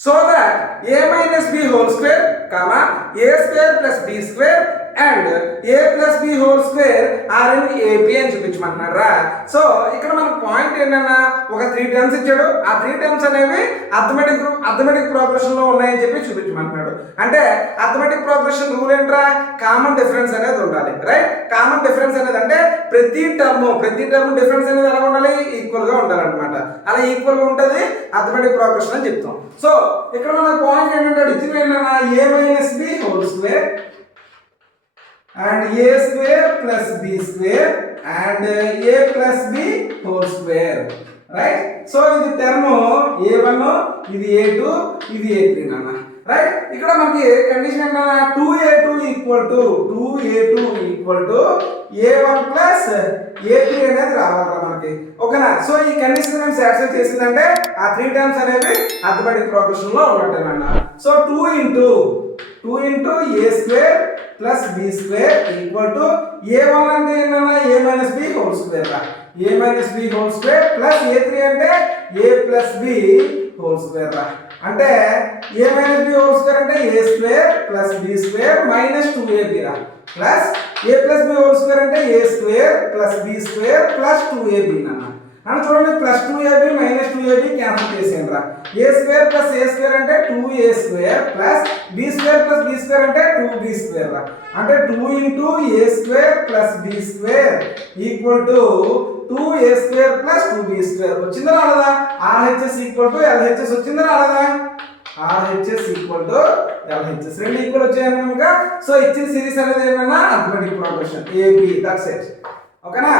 So that a minus b whole square, comma, a square plus b square and a plus b whole square are in AP అని చూపించమంటున్నారా. So ఇక్కడ మన point ఏంటన్నా, ఒక 3 terms ఇచ్చాడు. ఆ 3 terms అనేవి arithmetic progression లో ఉన్నాయని చెప్పి చూపించమంటున్నాడు. అంటే అథమెటిక్ ప్రోగ్రెషన్ రూల్ ఏంట్రా, కామన్ డిఫరెన్స్ అనేది ఉండాలి, రైట్. కామన్ డిఫరెన్స్ అనేది అంటే ప్రతి టర్మ్ డిఫరెన్స్ అనేది ఎలా ఉండాలి, ఈక్వల్ గా ఉండాలన్నమాట. అలా ఈక్వల్ గా ఉంటుంది అథమెటిక్ ప్రోగ్రెషన్ అని చెప్తాం. సో ఇక్కడ మన పాయింట్ ఏంటంటే ఇచ్చిన ఏంటన్నా, a minus b whole square and a square plus b square and a plus b whole square, right. So ఇది టర్మ్ a1, ఇది a2, ఇది a3 నాన్న, రైట్. ఇక్కడ మనకి కండిషన్ ఏంటన్నా, 2a2 equal to a1 plus a3 అనేది రావాలి మనకి, ఓకేనా. సో ఈ కండిషన్ మనం సాటిస్ఫై చేసిందంటే ఆ 3 టర్మ్స్ అనేవి అథమెటిక్ ప్రోగ్రెషన్ లో ఉన్నట్టేనన్న. So 2 into a square plus b square equal to a1 అంటే ఏంటన్నా, a minus b whole square రా, a minus b whole square plus a3 అంటే a plus b whole square రా. అంటే a minus b whole square అంటే a square plus b square minus 2ab రా, plus a plus b whole square అంటే a square plus b square plus 2ab నాన్న. అని చూడండి, plus 2ab minus 2ab cancel చేసేయండి రా. a square plus a square అంటే 2a square plus b square plus b square అంటే 2b square రా. అంటే 2 into a square plus b square equal to 2a square plus 2b square వచ్చిందా రాలేదా. RHS equal to LHS వచ్చిందా రాలేదా. RHS equal to LHS రెండు equal వచ్చాయని కనుక సో ఇచ్చిన సిరీస్ అనేది ఏమన్నా arithmetic progression AB, that's it, ఓకేనా.